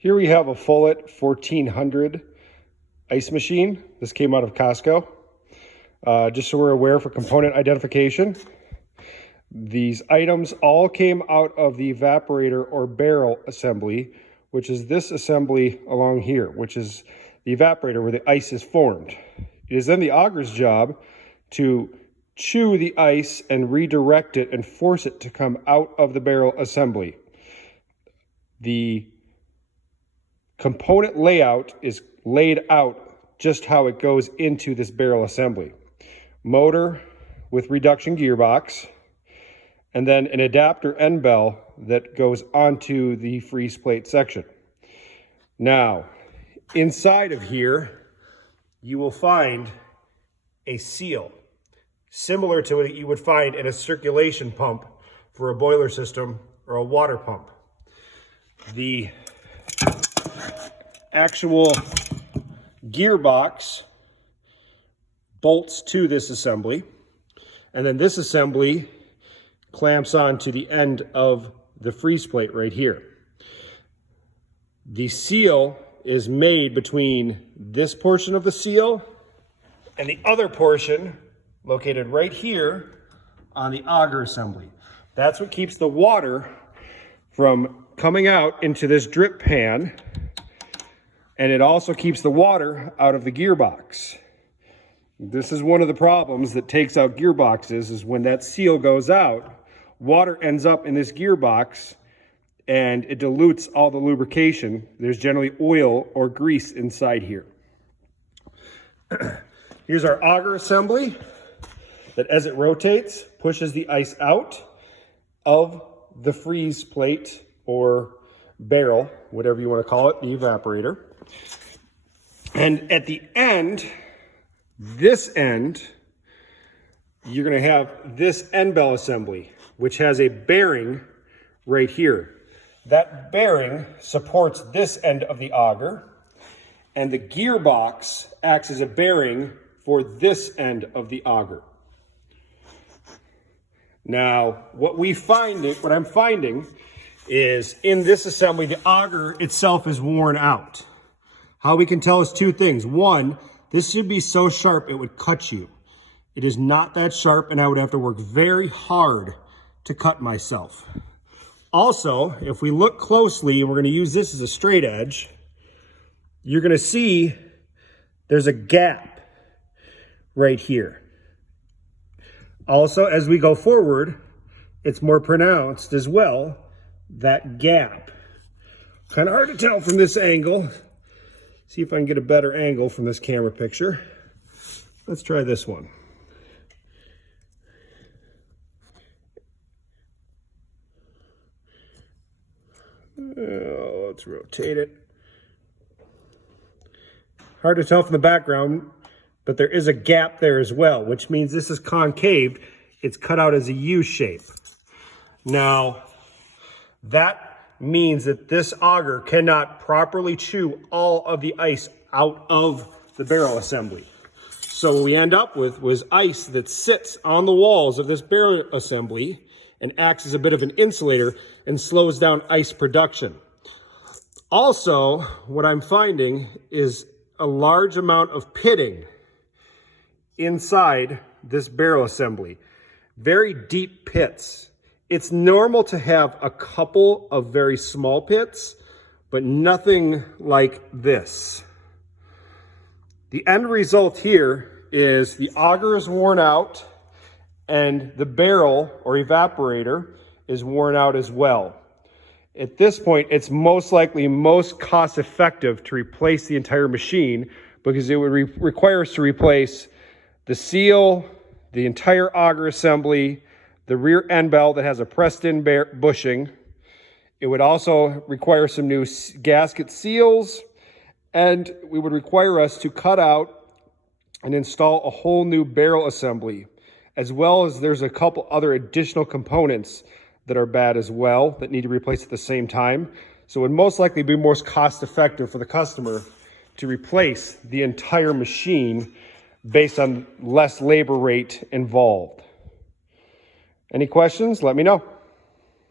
Here we have a Follett 1400 ice machine. This came out of Costco. Just so we're aware for component identification. These items all came out of the evaporator or barrel assembly, which is this assembly along here, which is the evaporator where the ice is formed. It is then the auger's job to chew the ice and redirect it and force it to come out of the barrel assembly. The component layout is laid out just how it goes into this barrel assembly. Motor with reduction gearbox, and then an adapter end bell that goes onto the freeze plate section. Now, inside of here, you will find a seal, similar to what you would find in a circulation pump for a boiler system or a water pump. The actual gearbox bolts to this assembly, and then this assembly clamps on to the end of the freeze plate right here. The seal is made between this portion of the seal and the other portion located right here on the auger assembly. That's what keeps the water from coming out into this drip pan, and it also keeps the water out of the gearbox. This is one of the problems that takes out gearboxes, is when that seal goes out, water ends up in this gearbox and it dilutes all the lubrication. There's generally oil or grease inside here. Here's our auger assembly that, as it rotates, pushes the ice out of the freeze plate or barrel, whatever you want to call it, the evaporator. And at the end, this end, you're going to have this end bell assembly, which has a bearing right here. That bearing supports this end of the auger, and the gearbox acts as a bearing for this end of the auger. Now, what I'm finding is in this assembly, the auger itself is worn out. How we can tell is two things. One, this should be so sharp it would cut you. It is not that sharp, and I would have to work very hard to cut myself. Also, if we look closely, and we're going to use this as a straight edge, you're going to see there's a gap right here. Also, as we go forward, it's more pronounced as well, that gap. Kind of hard to tell from this angle. See if I can get a better angle from this camera picture. Let's try this one. Let's rotate it. Hard to tell from the background, but there is a gap there as well, which means this is concaved. It's cut out as a U shape. Now, that means that this auger cannot properly chew all of the ice out of the barrel assembly. So what we end up with was ice that sits on the walls of this barrel assembly and acts as a bit of an insulator and slows down ice production. Also, what I'm finding is a large amount of pitting inside this barrel assembly. Very deep pits. It's normal to have a couple of very small pits, but nothing like this. The end result here is the auger is worn out and the barrel or evaporator is worn out as well. At this point, it's most likely most cost effective to replace the entire machine, because it would require us to replace the seal, the entire auger assembly, the rear end bell that has a pressed in bushing. It would also require some new gasket seals, and we would require us to cut out and install a whole new barrel assembly, as well as there's a couple other additional components that are bad as well that need to be replaced at the same time. So it would most likely be more cost effective for the customer to replace the entire machine based on less labor rate involved. Any questions? Let me know.